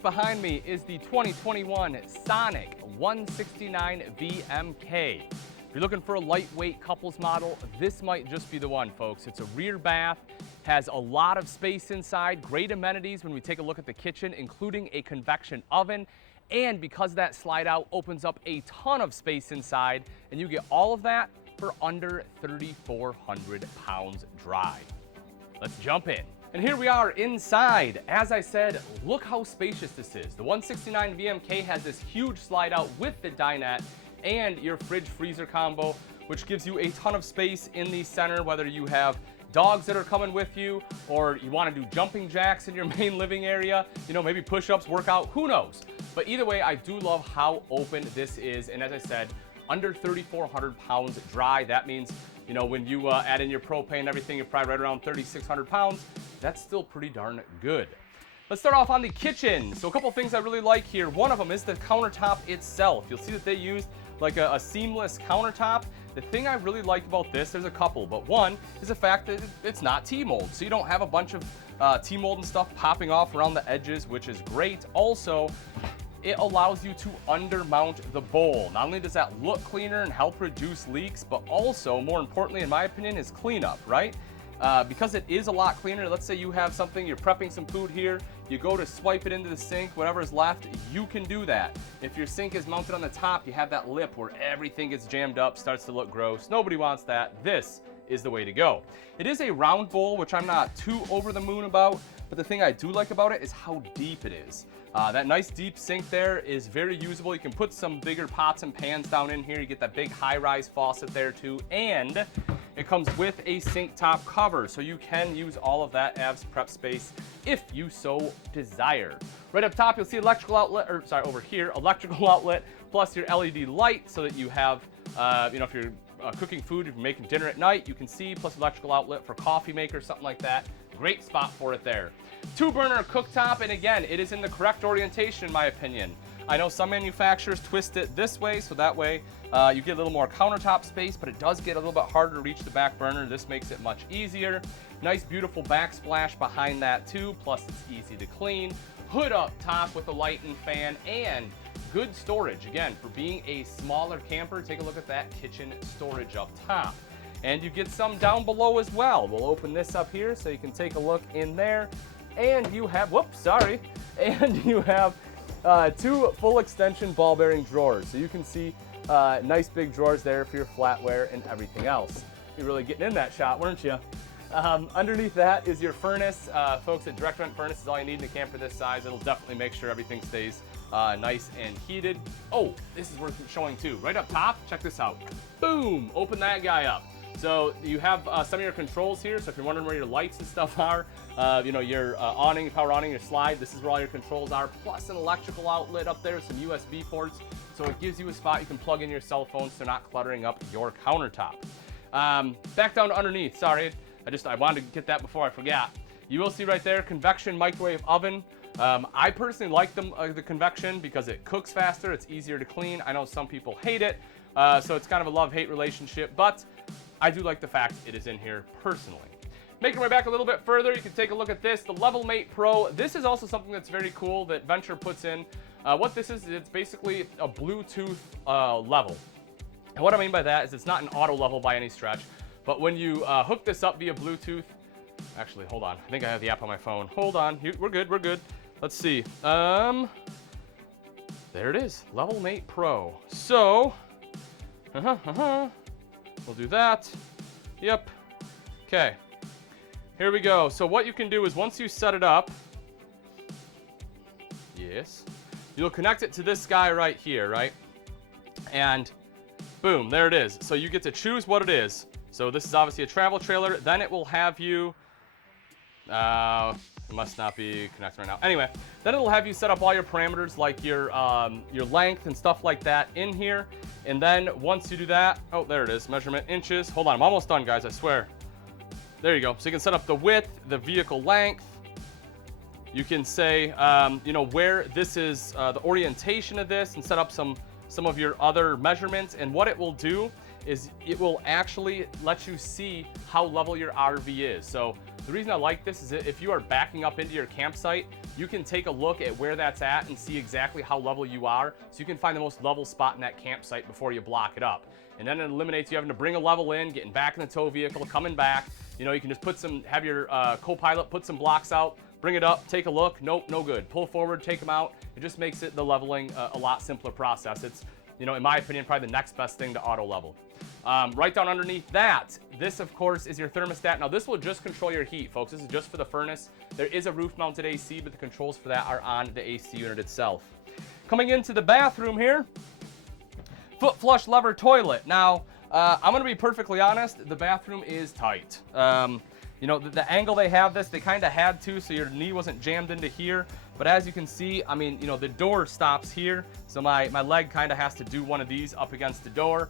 just behind me is the 2021 Sonic 169VMK. If you're looking for a lightweight couples model, this might just be the one, folks. It's a rear bath, has a lot of space inside, great amenities when we take a look at the kitchen, including a convection oven. And because that slide out opens up a ton of space inside, and you get all of that for under 3,400 pounds dry. Let's jump in. And here we are inside. As I said, look how spacious this is. The 169VMK has this huge slide out with the dinette and your fridge freezer combo, which gives you a ton of space in the center, whether you have dogs that are coming with you or you want to do jumping jacks in your main living area, you know, maybe push-ups, workout, who knows. But either way, I do love how open this is. And as I said, under 3,400 pounds dry. That means, you know, when you add in your propane and everything, you're probably right around 3,600 pounds. That's still pretty darn good. Let's start off on the kitchen. So a couple things I really like here. One of them is the countertop itself. You'll see that they used like a seamless countertop. The thing I really like about this, there's a couple, but one is the fact that it's not T-mold. So you don't have a bunch of T-mold and stuff popping off around the edges, which is great. Also, it allows you to undermount the bowl. Not only does that look cleaner and help reduce leaks, but also, more importantly, in my opinion, is cleanup, right? Because it is a lot cleaner. Let's say you have something, you're prepping some food here, you go to swipe it into the sink, whatever is left, you can do that. If your sink is mounted on the top, you have that lip where everything gets jammed up, starts to look gross. Nobody wants that. This is the way to go. It is a round bowl, which I'm not too over the moon about, but the thing I do like about it is how deep it is. That nice deep sink there is very usable. You can put some bigger pots and pans down in here. You get that big high-rise faucet there too, and it comes with a sink top cover, so you can use all of that as prep space if you so desire. Right up top, you'll see electrical outlet, or sorry, over here, electrical outlet plus your LED light, so that you have, you know, if you're cooking food, if you're making dinner at night, you can see, plus electrical outlet for coffee maker, something like that. Great spot for it there. 2-burner cooktop, and again, it is in the correct orientation in my opinion. I know some manufacturers twist it this way, so that way you get a little more countertop space, but it does get a little bit harder to reach the back burner. This makes it much easier. Nice, beautiful backsplash behind that too, plus it's easy to clean. Hood up top with a light and fan, and good storage. Again, for being a smaller camper, take a look at that kitchen storage up top. And you get some down below as well. We'll open this up here so you can take a look in there. And you have, whoops, sorry. And you have 2 full extension ball bearing drawers. So you can see nice big drawers there for your flatware and everything else. You're really getting in that shot, weren't you? Underneath that is your furnace. Folks, a direct vent furnace is all you need in a camper this size. It'll definitely make sure everything stays nice and heated. Oh, this is worth showing too. Right up top, check this out. Boom, open that guy up. So you have some of your controls here. So if you're wondering where your lights and stuff are, you know, your awning, power awning, your slide, this is where all your controls are, plus an electrical outlet up there, some USB ports. So it gives you a spot you can plug in your cell phone so they're not cluttering up your countertop. Back down to underneath, sorry, I wanted to get that before I forgot. You will see right there, convection microwave oven. I personally like the convection because it cooks faster, it's easier to clean. I know some people hate it, so it's kind of a love-hate relationship, but I do like the fact it is in here personally. Making our way back a little bit further, you can take a look at this, the Level Mate Pro. This is also something that's very cool that Venture puts in. What this is, it's basically a Bluetooth level. And what I mean by that is it's not an auto level by any stretch, but when you hook this up via Bluetooth, actually, hold on. I think I have the app on my phone. Hold on, we're good, we're good. Let's see. There it is, Level Mate Pro. So, we'll do that. Yep. Okay. Here we go. So what you can do is once you set it up, yes, you'll connect it to this guy right here, right? And boom, there it is. So you get to choose what it is. So this is obviously a travel trailer. Then it will have you, it must not be connected right now. Anyway, then it'll have you set up all your parameters like your length and stuff like that in here. And then once you do that, oh, there it is, measurement inches. Hold on, I'm almost done, guys, I swear. There you go. So you can set up the width, the vehicle length. You can say, you know, where this is, the orientation of this, and set up some of your other measurements. And what it will do is it will actually let you see how level your RV is. So the reason I like this is that if you are backing up into your campsite, you can take a look at where that's at and see exactly how level you are, so you can find the most level spot in that campsite before you block it up. And then it eliminates you having to bring a level in, getting back in the tow vehicle, coming back. You know, you can just have your co-pilot put some blocks out, bring it up, take a look. Nope, no good. Pull forward, take them out. It just makes the leveling a lot simpler process. It's, you know, in my opinion, probably the next best thing to auto level. Right down underneath that, this of course is your thermostat. Now this will just control your heat, folks. This is just for the furnace. There is a roof mounted AC, but the controls for that are on the AC unit itself. Coming into the bathroom here, foot flush lever toilet. Now, I'm gonna be perfectly honest, the bathroom is tight. You know, the angle they have this, they kind of had to, so your knee wasn't jammed into here. But as you can see, I mean, you know, the door stops here, so my leg kind of has to do one of these up against the door.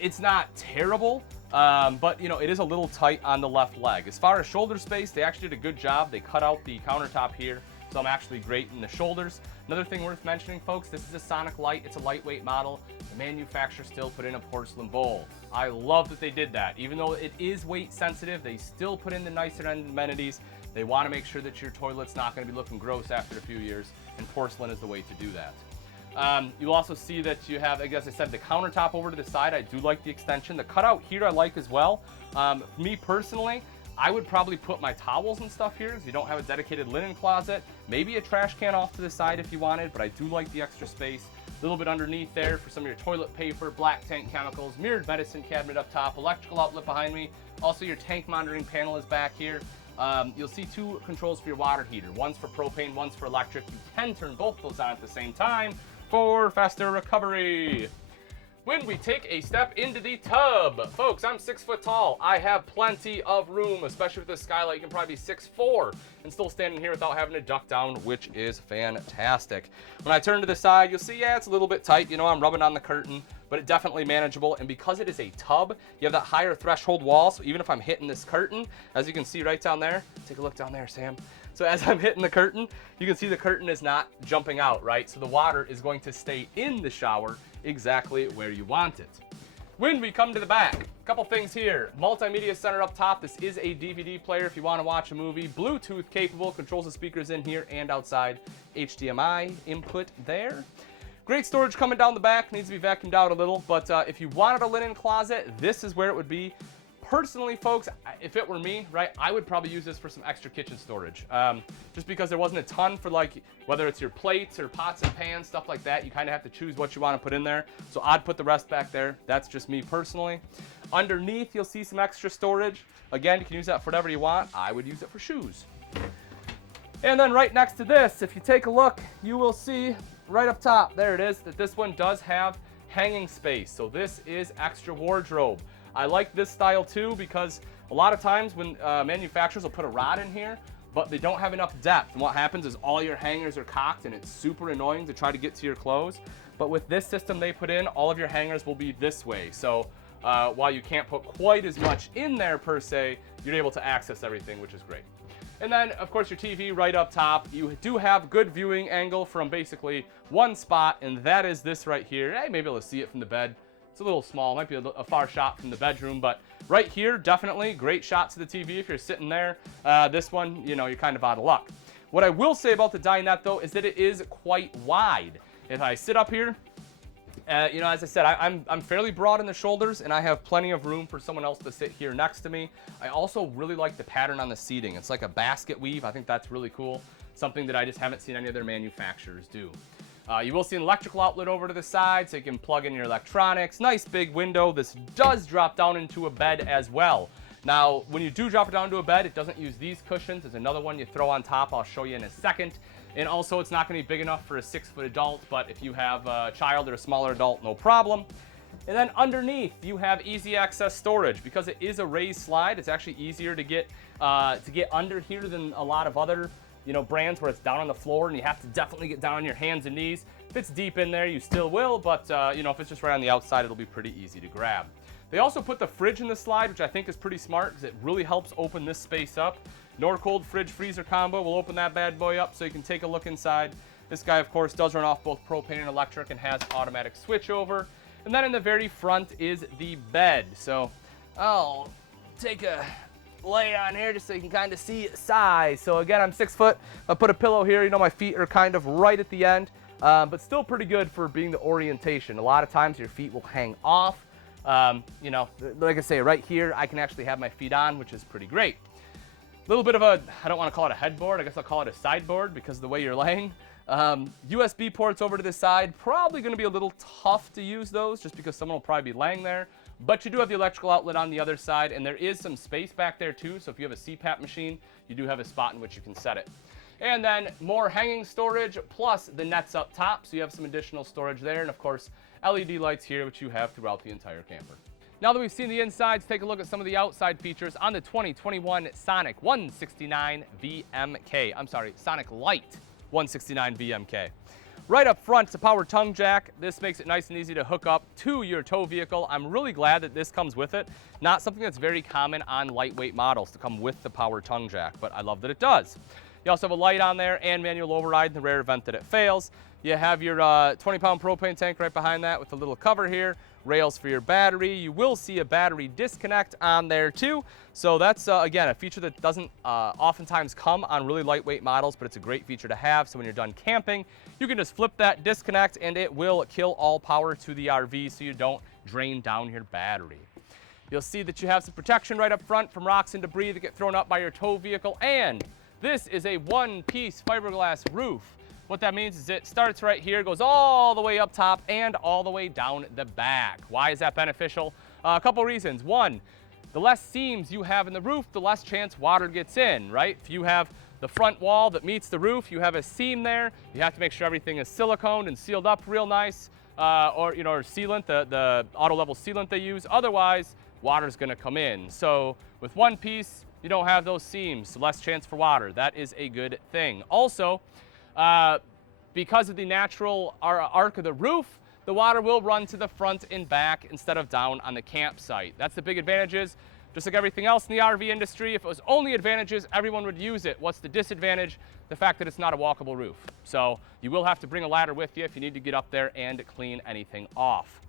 It's not terrible, but you know, it is a little tight on the left leg. As far as shoulder space, they actually did a good job. They cut out the countertop here, so I'm actually great in the shoulders. Another thing worth mentioning, folks, this is a Sonic Lite. It's a lightweight model. The manufacturer still put in a porcelain bowl. I love that they did that. Even though it is weight sensitive, they still put in the nicer amenities. They want to make sure that your toilet's not going to be looking gross after a few years, and porcelain is the way to do that. You'll also see that you have, as I said, the countertop over to the side. I do like the extension. The cutout here I like as well. Me personally, I would probably put my towels and stuff here, because you don't have a dedicated linen closet. Maybe a trash can off to the side if you wanted, but I do like the extra space. A little bit underneath there for some of your toilet paper, black tank chemicals, mirrored medicine cabinet up top, electrical outlet behind me. Also, your tank monitoring panel is back here. You'll see two controls for your water heater. One's for propane, one's for electric. You can turn both those on at the same time for faster recovery. When we take a step into the tub, folks, I'm 6 foot tall. I have plenty of room, especially with this skylight. You can probably be 6'4" and still standing here without having to duck down, which is fantastic. When I turn to the side, you'll see, yeah, it's a little bit tight. You know, I'm rubbing on the curtain, but it's definitely manageable. And because it is a tub, you have that higher threshold wall. So even if I'm hitting this curtain, as you can see right down there, take a look down there, Sam. So as I'm hitting the curtain, you can see the curtain is not jumping out, right? So the water is going to stay in the shower exactly where you want it. When we come to the back, a couple things here. Multimedia center up top. This is a DVD player if you want to watch a movie. Bluetooth capable, controls the speakers in here and outside. HDMI input there. Great storage coming down the back. Needs to be vacuumed out a little, but if you wanted a linen closet, this is where it would be. Personally, folks, if it were me, right, I would probably use this for some extra kitchen storage. Just because there wasn't a ton for, like, whether it's your plates or pots and pans, stuff like that, you kind of have to choose what you want to put in there. So I'd put the rest back there. That's just me personally. Underneath, you'll see some extra storage. Again, you can use that for whatever you want. I would use it for shoes. And then right next to this, if you take a look, you will see right up top, there it is, that this one does have hanging space. So this is extra wardrobe. I like this style too because a lot of times when manufacturers will put a rod in here, but they don't have enough depth. And what happens is all your hangers are cocked and it's super annoying to try to get to your clothes. But with this system they put in, all of your hangers will be this way. So while you can't put quite as much in there per se, you're able to access everything, which is great. And then, of course, your TV right up top. You do have good viewing angle from basically one spot, and that is this right here. Hey, maybe able to see it from the bed. It's a little small, might be a far shot from the bedroom, but right here, definitely great shots of the TV if you're sitting there. This one, you know, you're kind of out of luck. What I will say about the dinette, though, is that it is quite wide. If I sit up here, you know, as I said, I'm fairly broad in the shoulders, and I have plenty of room for someone else to sit here next to me. I also really like the pattern on the seating. It's like a basket weave. I think that's really cool. Something that I just haven't seen any other manufacturers do. You will see an electrical outlet over to the side, so you can plug in your electronics. Nice big window. This does drop down into a bed as well. Now, when you do drop it down into a bed, it doesn't use these cushions. There's another one you throw on top. I'll show you in a second. And also, it's not going to be big enough for a 6-foot adult, but if you have a child or a smaller adult, no problem. And then underneath, you have easy access storage. Because it is a raised slide, it's actually easier to get under here than a lot of other, you know, brands where it's down on the floor and you have to definitely get down on your hands and knees. If it's deep in there, you still will, but you know, if it's just right on the outside, it'll be pretty easy to grab. They also put the fridge in the slide, which I think is pretty smart because it really helps open this space up. Norcold fridge freezer combo will open that bad boy up so you can take a look inside. This guy, of course, does run off both propane and electric and has automatic switchover. And And then in the very front is the bed. So I'll take a lay on here just so you can kind of see size. So again, I'm 6 foot. I put a pillow here. You know, my feet are kind of right at the end, but still pretty good for being the orientation. A lot of times your feet will hang off. You know, like I say, right here, I can actually have my feet on, which is pretty great. A little bit of a, I don't want to call it a headboard. I guess I'll call it a sideboard because of the way you're laying. USB ports over to this side. Probably going to be a little tough to use those just because someone will probably be laying there. But you do have the electrical outlet on the other side, and there is some space back there too. So if you have a CPAP machine, you do have a spot in which you can set it. And then more hanging storage plus the nets up top. So you have some additional storage there. And of course, LED lights here, which you have throughout the entire camper. Now that we've seen the insides, take a look at some of the outside features on the 2021 Sonic 169VMK. I'm sorry, Sonic Lite 169VMK. Right up front, it's a power tongue jack. This makes it nice and easy to hook up to your tow vehicle. I'm really glad that this comes with it. Not something that's very common on lightweight models to come with the power tongue jack, but I love that it does. You also have a light on there and manual override in the rare event that it fails. You have your 20-pound propane tank right behind that with a little cover here, rails for your battery. You will see a battery disconnect on there too. So that's, again, a feature that doesn't oftentimes come on really lightweight models, but it's a great feature to have. So when you're done camping, you can just flip that disconnect and it will kill all power to the RV so you don't drain down your battery. You'll see that you have some protection right up front from rocks and debris that get thrown up by your tow vehicle. And this is a one-piece fiberglass roof. What that means is it starts right here, goes all the way up top and all the way down the back. Why is that beneficial? A couple reasons. One, the less seams you have in the roof, the less chance water gets in, right? If you have the front wall that meets the roof, you have a seam there, you have to make sure everything is siliconed and sealed up real nice, or sealant, the auto level sealant they use. Otherwise, water's gonna come in. So with one piece, you don't have those seams, so less chance for water. That is a good thing. Also, because of the natural arc of the roof, the water will run to the front and back instead of down on the campsite. That's the big advantages. Just like everything else in the RV industry, if it was only advantages, everyone would use it. What's the disadvantage? The fact that it's not a walkable roof. So you will have to bring a ladder with you if you need to get up there and clean anything off.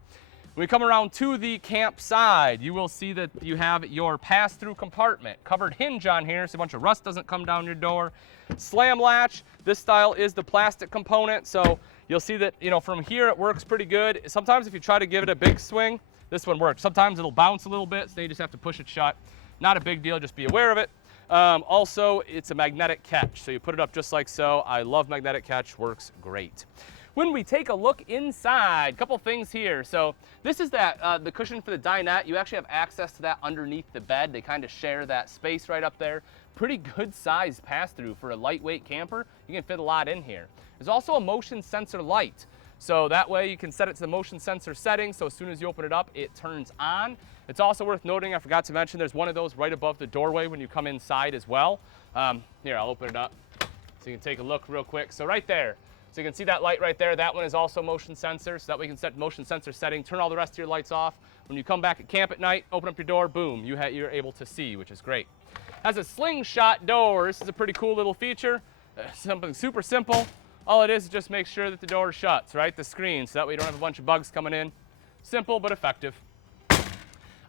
When we come around to the campsite, you will see that you have your pass-through compartment. Covered hinge on here so a bunch of rust doesn't come down your door. Slam latch. This style is the plastic component, so you'll see that, from here it works pretty good. Sometimes if you try to give it a big swing, this one works. Sometimes it'll bounce a little bit, so then you just have to push it shut. Not a big deal, just be aware of it. Also, it's a magnetic catch, so you put it up just like so. I love magnetic catch, works great. When we take a look inside, a couple things here. So this is the cushion for the dinette. You actually have access to that underneath the bed. They kind of share that space right up there. Pretty good size pass-through for a lightweight camper. You can fit a lot in here. There's also a motion sensor light. So that way you can set it to the motion sensor setting, so as soon as you open it up, it turns on. It's also worth noting, I forgot to mention, there's one of those right above the doorway when you come inside as well. Here, I'll open it up so you can take a look real quick. So right there, so you can see that light right there. That one is also motion sensor, so that way you can set motion sensor setting, turn all the rest of your lights off. When you come back at camp at night, open up your door, boom, you're able to see, which is great. Has a slingshot door. This is a pretty cool little feature. Something super simple. All it is just make sure that the door shuts, right? The screen, so that way you don't have a bunch of bugs coming in. Simple but effective.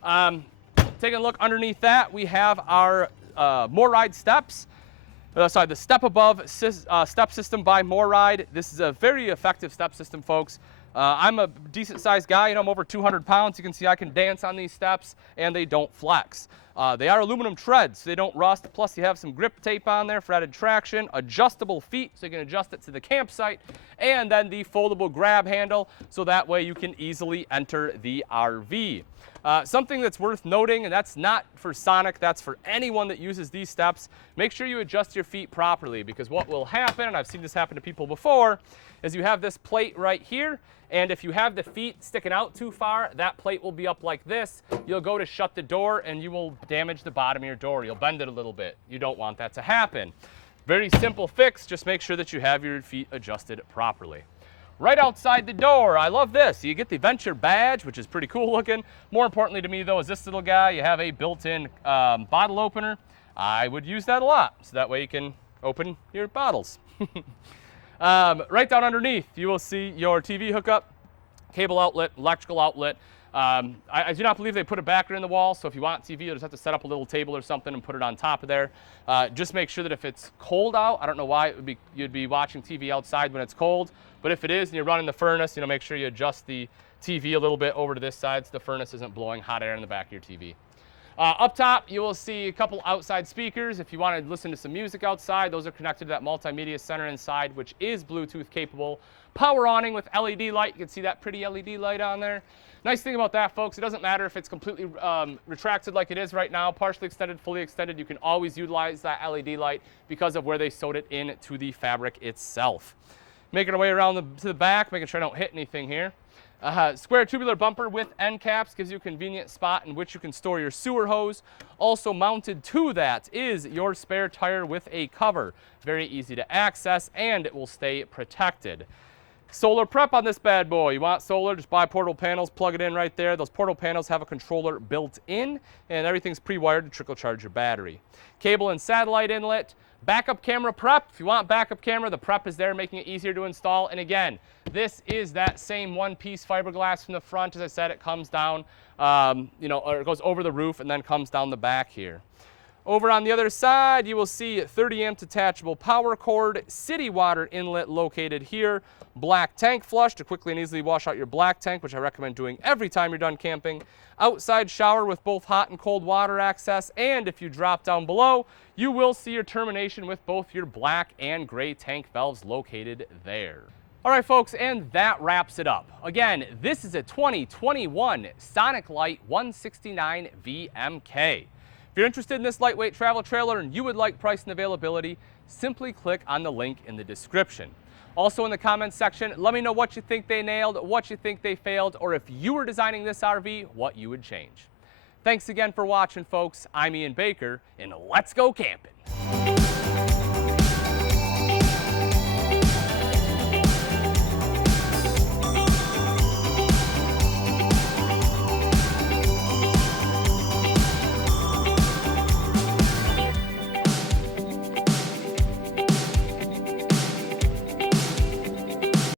Taking a look underneath that, we have our MORryde steps. The step above step system by MORryde. This is a very effective step system, folks. I'm a decent sized guy, I'm over 200 pounds. You can see I can dance on these steps and they don't flex. They are aluminum treads, so they don't rust. Plus you have some grip tape on there for added traction, adjustable feet, so you can adjust it to the campsite, and then the foldable grab handle, so that way you can easily enter the RV. Something that's worth noting, and that's not for Sonic, that's for anyone that uses these steps, make sure you adjust your feet properly, because what will happen, and I've seen this happen to people before, is you have this plate right here, and if you have the feet sticking out too far, that plate will be up like this. You'll go to shut the door and you will damage the bottom of your door. You'll bend it a little bit. You don't want that to happen. Very simple fix, just make sure that you have your feet adjusted properly. Right outside the door, I love this. You get the Venture badge, which is pretty cool looking. More importantly to me though is this little guy. You have a built-in bottle opener. I would use that a lot, so that way you can open your bottles. Right down underneath, you will see your TV hookup. cable outlet, electrical outlet. I do not believe they put a backer in the wall, so if you want TV, you'll just have to set up a little table or something and put it on top of there. Just make sure that if it's cold out, I don't know why you'd be watching TV outside when it's cold, but if it is and you're running the furnace, make sure you adjust the TV a little bit over to this side so the furnace isn't blowing hot air in the back of your TV. Up top, you will see a couple outside speakers. If you want to listen to some music outside, those are connected to that multimedia center inside, which is Bluetooth capable. Power awning with LED light. You can see that pretty LED light on there. Nice thing about that, folks, it doesn't matter if it's completely retracted like it is right now, partially extended, fully extended. You can always utilize that LED light because of where they sewed it into the fabric itself. Making our way around to the back, making sure I don't hit anything here. Square tubular bumper with end caps gives you a convenient spot in which you can store your sewer hose. Also mounted to that is your spare tire with a cover. Very easy to access, and it will stay protected. Solar prep on this bad boy. You want solar, just buy portable panels, plug it in right there. Those portable panels have a controller built in, and everything's pre-wired to trickle charge your battery. Cable and satellite inlet. Backup camera prep. If you want backup camera, the prep is there, making it easier to install. And again, this is that same one-piece fiberglass from the front. As I said, it comes down, or it goes over the roof and then comes down the back here. Over on the other side, you will see 30-amp detachable power cord, city water inlet located here, black tank flush to quickly and easily wash out your black tank, which I recommend doing every time you're done camping, outside shower with both hot and cold water access, and if you drop down below, you will see your termination with both your black and gray tank valves located there. All right, folks, and that wraps it up. Again, this is a 2021 Sonic Lite 169VMK. If you're interested in this lightweight travel trailer and you would like price and availability, simply click on the link in the description. Also in the comments section, let me know what you think they nailed, what you think they failed, or if you were designing this RV, what you would change. Thanks again for watching, folks. I'm Ian Baker, and let's go camping.